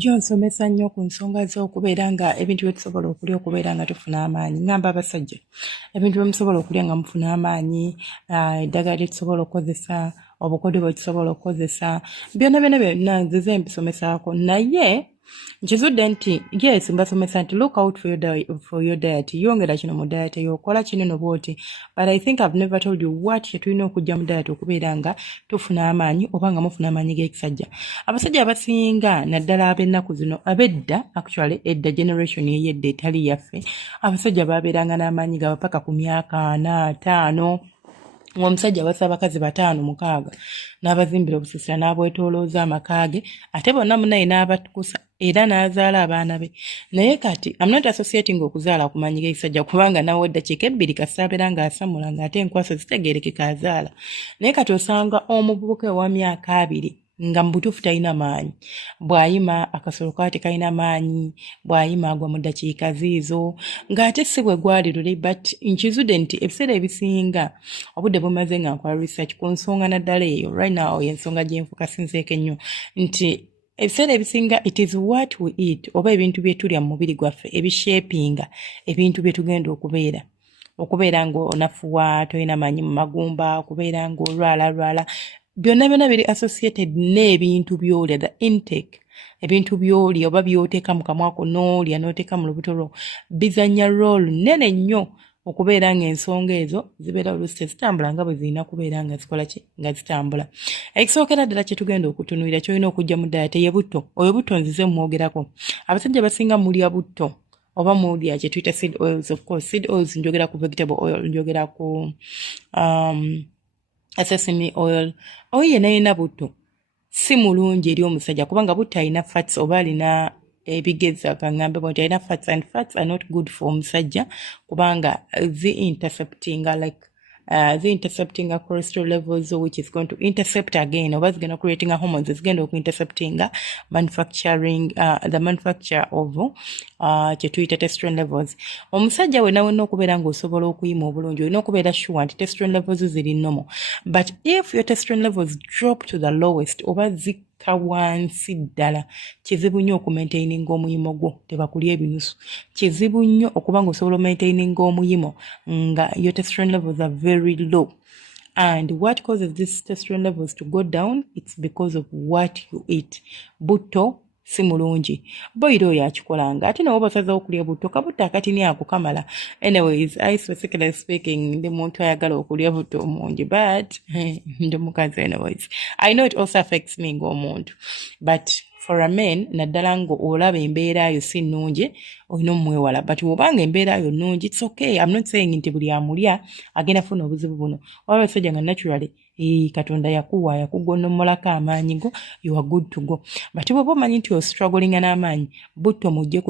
bulijjo nsomesa nnyo ku nsonga z'okubeera nga ebintu bye tusobola okulya okubeera nga tufuna amaanyi. Ngamba abasajja ebintu bye musobola okulya nga mufuna amaanyi, eddagala lye tusobola okukozesa, obukodyo bwe tusobola okukozesa, byonna nzize mbisomesaako. Naye nkizudde nti yes mbasomesa nti look out for your diet, yongera kino mu diet yo, kola kino no bwoti, but I think I've never told you what tulina okujja mu diet okubeera nga tufuna amaanyi oba nga mufuna amaanyi g'ekisajja. Abasajja abasinga naddala ab'ennaku zino, ab'edda actually edda generation ey'edda etali yaffe, abasajja baabeeranga n'amaanyi gaabwe paka ku myaka 4, 5. Omusajja bassa abakazi 5, 6 n'abazimbira obusiisira n'abwetoolooza amaka ge, ate bonna munaye n'abatukusa era n'azaala abaana be. Naye kati I'm not associating okuzaala ku maanyi g'ekisajja kubanga nawe eddakiika 2 kasaabeera ng'asamula ng'ate enkwaso zitegeerekeka azaala. Naye kati osanga omuvubuka owa myaka 2 nga mu butuufu talina maanyi, bw'ayima akasolo kaate kalina maanyi, bw'ayima agwa mu ddakiika ziizo, ng'ate si bwe gwali luli. But nkizudde nti ebiseera ebisinga obudde bumaze nga nkola research ku nsonga naddala eyo, right now y'ensonga gye nfokasinzeeko ennyo, nti ebiseera ebisinga it is what we eat oba ebintu bye tulya mu mubiri gwaffe ebishapinga ebintu bye tugenda okubeera ng'onafuwa, tolina maanyi mu magumba, okubeera ng'olwala, byonna biri associated n'ebintu by'olya, the intake, ebintu by'olya oba by'oteeka mu kamwa ko n'olya n'oteeka mu lubuto lwo bizannya role nnene nnyo okubeera ng'ensonga ezo zibeera oluusi tezitambula nga bwe zirina kubeera nga zikola ki, nga zitambula. Ekisookera ddala kye tugenda okutunuulira kyolina okujja mu diet ye butto. Oyo butto nzize mwogerako. Abasajja basinga mulya butto oba mulya kye tuyita seed oils. Of course seed oils njogera ku vegetable oil, njogera ku sesame oil. Oyo yenna yena butto si mulungi eri omusajja kubanga butto alina fats oba alina ebigeza kangambe bwenti alina fats, and fats are not good for omusajja kubanga intercepting cholesterol levels, which is going to intercept again oba zigenda creating hormones zigenda intercepting the manufacture of kye tuyita testosterone levels. Omusajja we nawe okubeera ng'osobola okuyima obulungi olina okubeera sure nti testosterone levels ziri normal. But if your testosterone levels drop to the lowest oba kawansi ddala, kizibu nnyo okumaintaininga omuyimo gwo, tebakulya ebinusu. Kizibu nnyo okuba ng'osobola omaintaininga omuyimo nga your testosterone levels are very low. And what causes these testosterone levels to go down? It's because of what you eat. Butto si mulungi. Boiro oyo akikolanga. Ate nawo basaza okulya butto. Kabutto akatini ako kamala. Anyways, I specifically speaking, ndi muntu ayagala okulya butto mungi. But, ndi mukazi anyways. I know it also affects me ng'omuntu. But for a man, naddala ngo olaba embeera yo si nnungi, olina omwewala. But wobanga embeera yo nnungi, it's okay. I'm not saying nti buli amulya agenda funa obuzibu buno. Waba basajja nga naturally Katonda yakugonnomolako amaanyi go, you are good to go. But bw'oba omanyi nti struggling n'amaanyi, butto mujje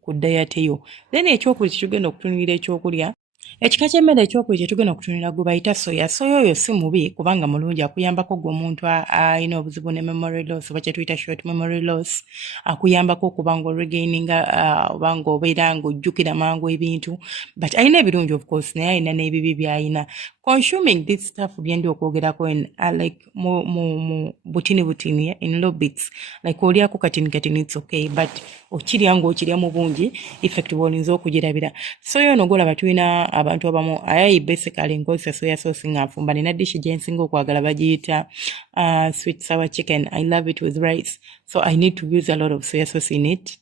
ku diet yo. Then ekyokuli kitugenda okutunulira ekyokulya. Ekika ky'emmere ekyokulya kye tugenda okutunulira gwe bayita soya. Soya oyo si mubi kubanga mulungi, akuyambako gwe omuntu alina obuzibu ne memory loss oba kye tuyita short memory loss. Akuyambako okuba ng'oregaininga oba ng'obeera ng'ojjukira mangu ebintu. But alina ebirungi of course, naye alina n'ebibi by'alina. Consuming this stuff byendi okwogerako like mu butini in low bits, like olyako katini it's okay, but okirya ng'okirya mu bungi effect bw'olinza okugirabira. Soya ono golaba tulina abantu abamu ayayi basically nkozesa soya sauce nga nfumba. Nina dish gye nsinga okwagala bagiyita sweet sour chicken. I love it with rice, so I need to use a lot of soya sauce in it.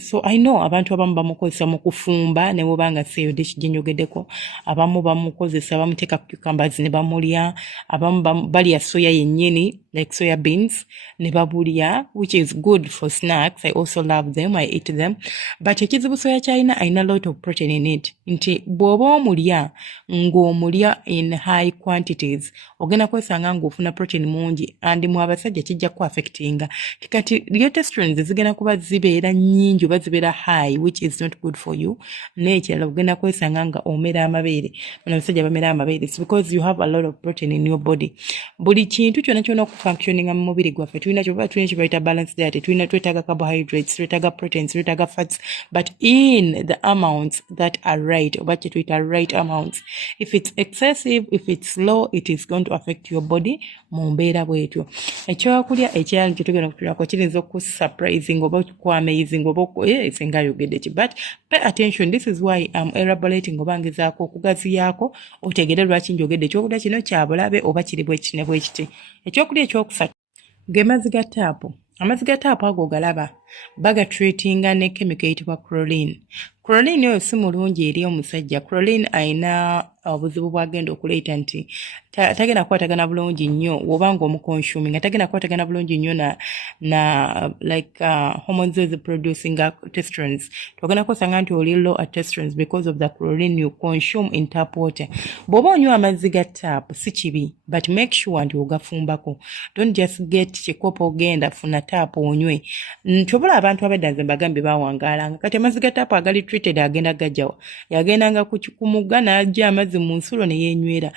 So I know abantu abamu bamukozesa mu kufumba ne bw'obanga si eyo dish gye njogeddeko. Abamu bamukozesa bamuteeka cucumbers ne bamulya, abamu balya soya yennyini like soya beans ne babulya, which is good for snacks. I also love them, I eat them. But ekizibu soya kyalina alina a lot of protein in it. Nti bw'oba omulya ng'omulya in high quantities ogenda kwesanga ng'ofuna protein mungi, and mu abasajja kijja ku affectinga. Kati testosterone zigenda kuba zibeera nnyingi oba zibeera high, which is not good for you. N'ekirala ogenda kwesanga nga omera amabeere. Bano abasajja bamera amabeere. It's because you have a lot of protein in your body. Buli kintu kyonna okufunctioninga mu mubiri gwaffe tulina kye bayita balanced diet. Twetaaga carbohydrates, twetaaga proteins, twetaaga fats, but in the amounts that are right, oba kye tuyita right amounts. If it's excessive, if it's low, it is going to affect your body mu mbeera bwetyo. Ekyokulya ekyali kye tugenda kyogenda okutulako kiyinza okusurprising oba ku amazing oba singa ayogedde ki, but pay attention. This is why I'm elaborating oba ngezaako okugaziyaako otegere lwaki njogedde ekyokulya kino kya bulabe oba kiri bwe kiti ne bwe kiti. Ekyokulya ekyokusatu gemazzi ga taapu. Amazzi ga taapu ago galaba bagatreatinga ne chemical eyitibwa chlorine. Chlorine oyo si mulungi eri omusajja. Chlorine ayina obuzibu bwagenda okuleeta nti tagenda kukwatagana bulungi nnyo wobanga omukonsumi nga tagenda kukwatagana bulungi nnyo na like hormones is producing testosterone. Togenda kusanga nti oli low at testosterone because of the chlorine you consume in tap water. Bw'oba onywa amazzi ga tap si kibi, but make sure nti ogafumbako. Don't just get kikopo ogenda funa tap onywe. Ntobola abantu abedda nze mbagambye bawangaalanga. Kati amazzi ga tap agali treated agenda gajjawa. Yagendanga ku mugga n'ajja amazzi mu nsulo ne yenywera.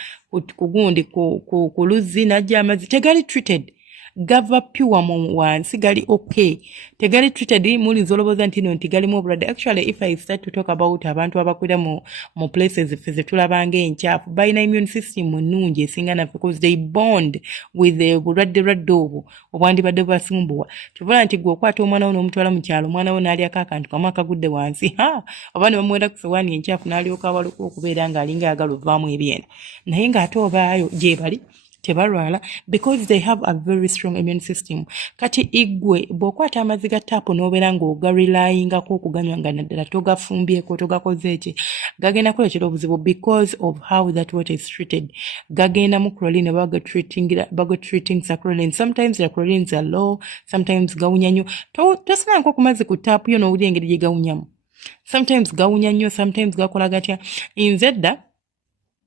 Kugundi ku luzzi n'ajja amazzi tegali treated. Gava pure mu wansi gali okay. Tegali treated muli zoloboza ntino nti gali mu blood. Actually, if I start to talk about abantu abakwira mu places fize tulabanga enchafu, balina immune system nnungi esinga naffe because they bond with the blood obo obwandi badde basumbuwa. Tuvola nti gwe okwata omwana wo n'omutwala mu kyalo, omwana wo n'alyako akantu kamu akagudde wansi. Oba ne bamuwera ku sowaani enchafu n'alyoka abaluka okubeera ng'alinga ayagala ovaamu ebyeno. Naye ng'ate obaayo gye bali tebalwala because they have a very strong immune system. Kati igwe bw'okwata amazzi ga taapu n'obeera ng'ogarelyingako okuganywa nga naddala togafumbyeko togakoze eki, gagenda kuleetera obuzibu because of how that water is treated. Gagenda mu chlorine bagatreating sa chlorine. Sometimes the chlorines are low, sometimes gawunya nnyo. Tosinanko ku mazzi ku taapu yo n'owulira engeri gye gawunyamu. Sometimes gawunya nnyo, sometimes gakola gatya. Nze dda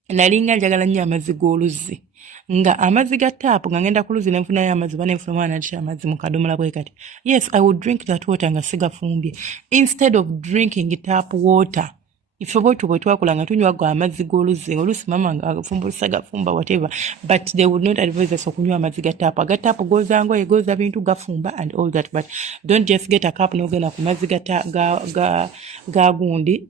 nalinga njagala nnyo amazzi g'oluzzi. Nga amazzi ga taapu nga ngenda ku luzzi ne nfunayo amazzi oba ne nfuna omwana n'addira amazzi mu kadomola bwe kati. Yes, I would drink that water nga sigafumbye. Instead of drinking tap water. Ife bwetu bwe twakula nga tunywa amazzi g'oluzzi oluusi mama nga agafumbulisa gafumba whatever, but they would not advise us okunywa amazzi ga taapu. Aga taapu gooza ngoye, gooza bintu, gafumba and all that, but don't just get a cup n'ogenda ku mazzi ga gundi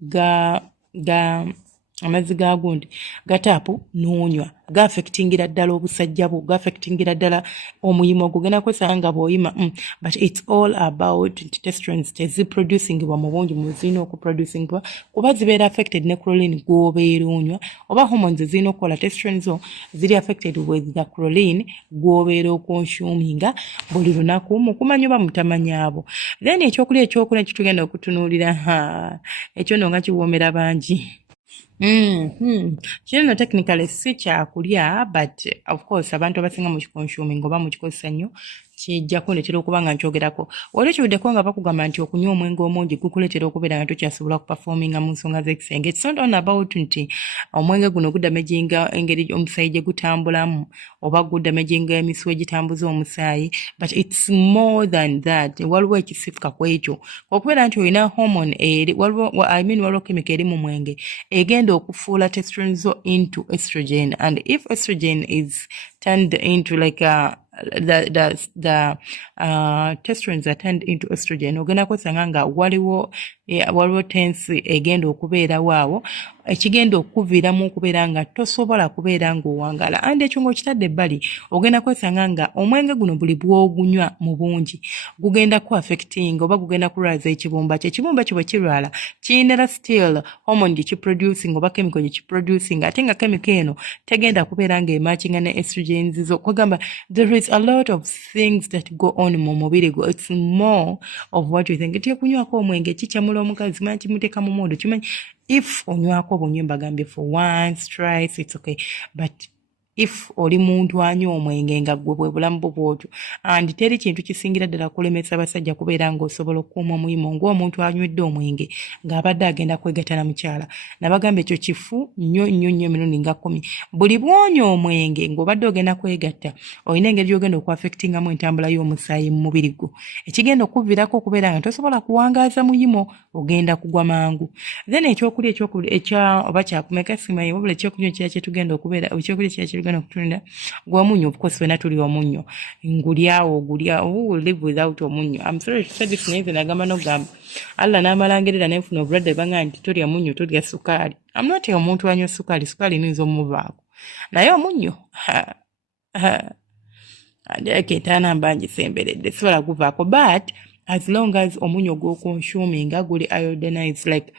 amazzi ga gundi ga taapu n'onywa. Ga-affectingira ddala obusajja bwo, ga-affectingira ddala omuyima ogugenda kwesanga bw'oyima. But it's all about testosterone teziproducingibwa mu bungi mu zirina okuproducingibwa kuba zibeera affected ne chlorine gw'obeera onywa, oba hormones zirina okukola testosterone zo ziri affected with the chlorine gw'obeera okonsuminga buli lunaku mu kumanya oba mutamanyaabo. Then ekyokulya kitugenda okutunuulira ekyo nno nga kiwoomera bangi. Kino technically si kyakulya, but of course abantu abasinga mu kikonsuming oba mu kikozesa nnyo kijja kuleetera okuba nga nkyogerako. Wali kiwuddeko nga bakugamba nti okunywa omwenge omungi gukuleetera okubeera nga tokyasobola kuperforminga mu nsonga z'ekisenge. It's not only about nti omwenge guno gudamaginga engeri omusaayi gye gutambulamu oba gudamaginga emisuwa egitambuza omusaayi, but it's more than that. Waliwo ekisifuka ku ekyo okubeera nti olina hormone eri waliwo chemical eri mu mwenge egenda okufuula testosterone zo into estrogen, and if estrogen is turned into like the testosterone are turned into estrogen, ogenda kwesanga nga waliwo tensi egenda okubeera waawo ekigenda okuviiramu okubeera nga tosobola kubeera ng'owangala. And ekyo ng'okitadde ebbali ogenda kwesanga nga omwenge guno buli bw'ogunywa mu bungi gugenda ku affecting oba gugenda kulwaza ekibumba kye. Ekibumba kye bwe kirwala kiyina still hormone gye kiproducing oba chemical gye kiproducing, ate nga chemical eno tegenda kubeera ng'ematchinga ne estrogens zo. Kwegamba there is a lot of things that go on mu mubiri gwo. It's more of what you think. Eti okunywako omwenge kikyamula omukazi manyi kimuteeka mu modo kimanyi. If onywako obunyo mbagambye for once, twice, it's okay. But if oli muntu anywa omwenge nga gwe bwe bulamu bwo bwotyo, and teri kintu kisingira ddala kulemesa abasajja kubeera ng'osobola okukuuma omuyimo ng'omuntu anywedde omwenge ng'abadde agenda kwegatta na mukyala. Nabagamba ekyo kifu nnyo emirundi nga 10. Buli bw'onywa omwenge ng'obadde ogenda kwegatta olina engeri gy'ogenda okuaffectingamu entambula y'omusaayi mu mubiri gwo, ekigenda okuviirako okubeera nga tosobola kuwangaaza muyimo, ogenda kugwa mangu. Then ekyokulya oba kyakumeka simanyi wabula ekyokunywa kya kyetugenda okubeera ekyokulya kya kyetugenda okutunda gw'omunnyo. Of course fena tuli omunnyo ngulya live without omunnyo. I'm sorry to say this, naye nagamba n'ogamba Allah n'amalangerera nenfuna obulwadde banga nti tolya munnyo tolya sukaali. I'm not omuntu anywa sukaali niyinza omuvaako, naye omunnyo kentaana mbanji semberedde sobola guvaako, but as long as omunyo gw'okonsuminga guli iodinized, like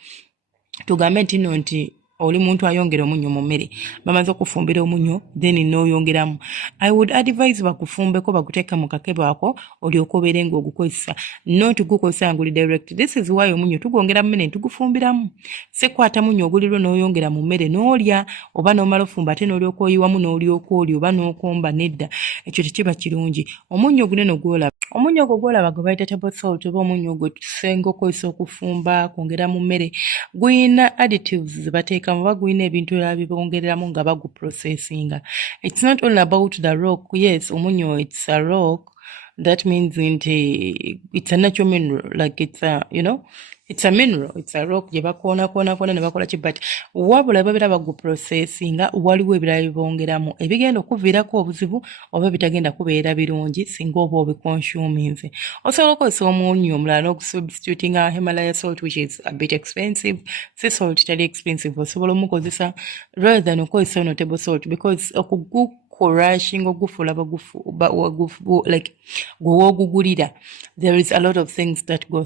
tugambe nti oli muntu ayongera omunyo mu mmere, bamaze okufumbira omunyo then n'oyongeramu, I would advise bakufumbeko baguteeka mu kakebe ako olyoke obeere ng'ogukozesa, not gukozesa nguli direct. This is why omunyo tugwongera mu mmere ntugufumbiramu, sekwata munyo ogulirwa n'oyongera mu mmere n'olya, oba n'omala ofumba ate n'olyoka oyiwamu n'olyoka olya oba n'okomba, nedda, ekyo tekiba kirungi. Omunyo ogunene gw'olaba, omunyo ogwo gw'olaba gwe bayita table salt oba omunyo gwe tusenga okozesa okufumba kwongera mu mmere, guyina additives ze bateeka oba guyina ebintu ebirala bibongereramu nga baguprocessinga. It's not all about the rock. Yes, omunyo, it's a rock. That means it's a natural mineral, like it's a, it's a mineral, it's a rock gye bakoona ne bakola ki, but wabula babeera baguprocessinga waliwo ebirala bibongeramu ebigenda okuviirako obuzibu oba bitagenda kubeera birungi singa oba obiconsuminze. Osobola okukozesa omunyo omulala n'ogusubstituting Himalaya salt, which is a bit expensive. Sea salt tali expensive, osobola omukozesa rather than okozesa no table salt, because rushing ogufula like gwogugulira, there is a lot of things that go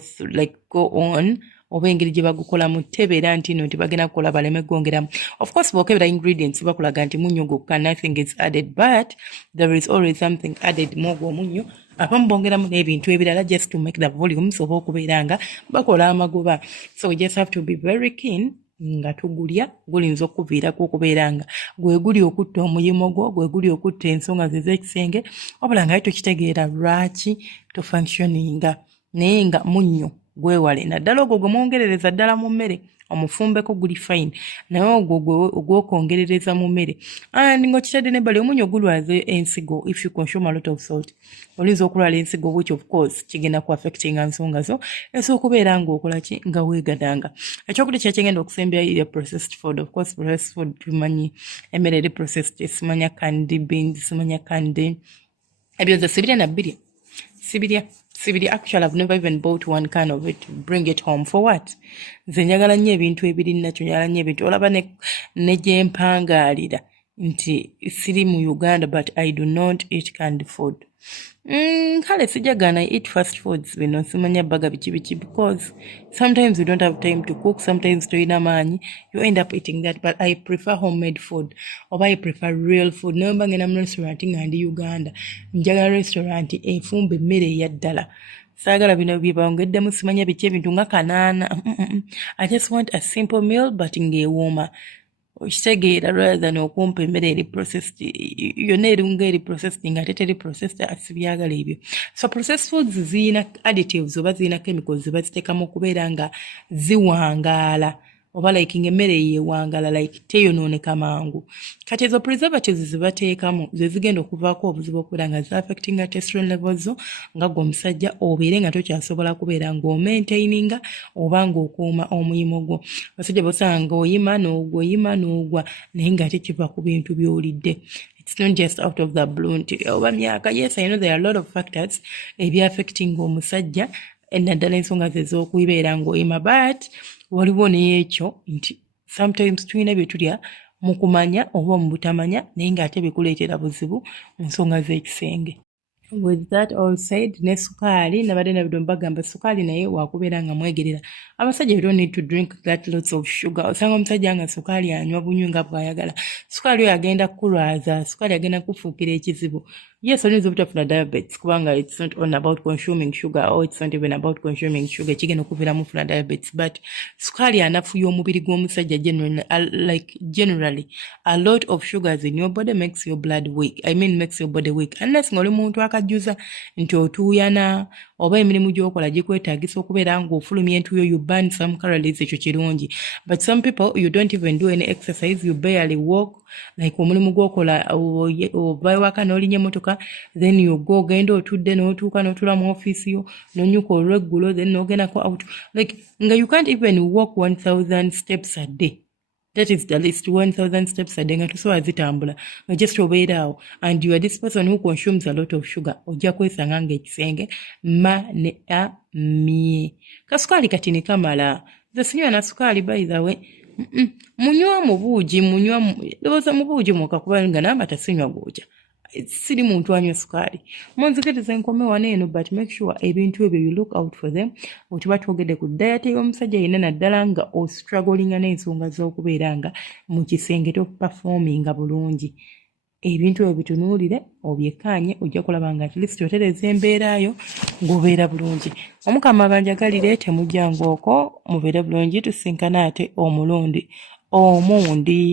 on oba engeri gye bagukolamu tebeera nti nti bagenda kukola baleme gwongeramu. Of course bookebera ingredients bakulaga nti munyo gwokka, nothing is added, but there is always something added more gw'omunyo abamu bongeramu n'ebintu ebirala just to make the volumes oba okubeera nga bakola amagoba. So we just have to be very keen nga tugulya gulinza okuviirako okubeera nga gwe guli okutta omuyimo gwo, gwe guli okutta ensonga ze z'ekisenge, wabula nga kitegeera lwaki tofunctioninga, naye nga munnyo gwewale. Naddala ogwo gwe mwongerereza ddala mu mmere omufumbeko guli fine, naye ogwo ogw'okwongerereza mu mmere and ng'okitadde n'ebbali omunyo gulwaza ensigo. If you consume a lot of salt oyinza okulwala ensigo, which of course kigenda ku affecting nsonga zo ez'okubeera ng'okola ki nga weegadanga. Ekyokulya kyekigenda okusembera ya processed food. Of course processed food tumanyi emmere eri processed, simanya kandi beans, simanya kandi ebyo nze sibirya na birya, sibirya. Actually, I've never even bought one can of it to bring it home. For what? Nze njagala nnyo ebintu ebiri nakyo, njagala nnyo ebintu olaba ne gye mpangaalira nti siri mu Uganda, but I do not eat canned food. Kale sijagana I eat fast foods bino, simanya baga biki, because sometimes you don't have time to cook, sometimes toyina maanyi, you end up eating that. But I prefer homemade food, oba I prefer real food. Nomba ngenda mu restaurant nga ndi Uganda, njagala restaurant efumba emmere eya ddala, saagala bino bye bongedemu, simanya biki ebintu nga kanaana. I just want a simple meal but ng'ewooma. Okitegeera rather than okumpa emmere eri processed, yonna erunga eri processed nga teri processed, asibyagala ebyo. So processed foods ziyina additives oba ziyina chemicals ze baziteekamu okubeera nga ziwangaala oba like ng'emmere yeewangala, like teyonooneka mangu. Kati ezo preservatives ze bateekamu ze zigenda okuvaako obuzibu okubeera nga zi-affecting testosterone levels zo nga gwe omusajja obeere nga tokyasobola kubeera ng'omaintaininga oba ng'okuuma omuyimo gwo. Abasajja bosanga oyima n'ogwa naye nga tekiva ku bintu by'olidde. It's not just out of the blue nti oba myaka. Yes, I know there are a lot of factors ebya-affecting omusajja naddala ensonga ze z'okubeera ng'oyima, but waliwo n'ekyo nti sometimes tulina bye tulya mu kumanya oba mu butamanya naye ng'ate bikuleetera buzibu mu nsonga z'ekisenge. With that all said, ne sukaali nabadde nabidde mbagamba sukaali naye waakubeera nga mwegerera. Abasajja you don't need to drink that lots of sugar. Osanga omusajja nga sukaali anywa bunywi nga bw'ayagala. Sukaali oyo agenda kulwaza, sukaali agenda kufuukira ekizibu. Yes, oyinza obutafuna diabetes kubanga it's not only about consuming sugar, or it's not even about consuming sugar. Kigenda okuviiramu ofuna diabetes, but sukaali anafuya omubiri gw'omusajja generally. A lot of sugars in your body makes your blood weak. Makes your body weak. Unless ng'oli muntu akajjuza nti otuuyana oba emirimu gy'okola gikwetaagisa okubeera ng'ofulumya entuuyo, you burn some calories, ekyo kirungi. But some people, you don't even do any exercise, you barely walk, like omulimu gw'okola ova ewaka n'olinya emmotoka, then you go genda otudde n'otuuka n'otula mu office yo n'onyuka olweggulo, then n'ogendako out, like nga you can't even walk 1,000 steps a day. That is the least, 1,000 steps a day nga tusobola zitambula nga just obeeraawo, and you are this person who consumes a lot of sugar, ojja kwesanga ng'ekisenge mie. Kasukaali kati ne kamala. Nze sinywa na sukaali by the way. Munywa mu buugi, ndowooza mu buugi mwokka kuba nga n'amata sinywa googya. siri muntu anywa sukaali munzikiriza nkome wano eno but make sure ebintu ebyo you look out for them otuba twogedde ku dayati y'omusajja yenna naddala nga ostrugglinga n'ensonga z'okubeera nga mu kisenge toperforminga bulungi ebintu ebyo bitunuulire obyekkaanye ojja kulaba nga at least otereza embeerayo ng'obeera bulungi. Omukama banjagalire temujjanga okwo mubeere bulungi tusinkana ate omulundi omundi.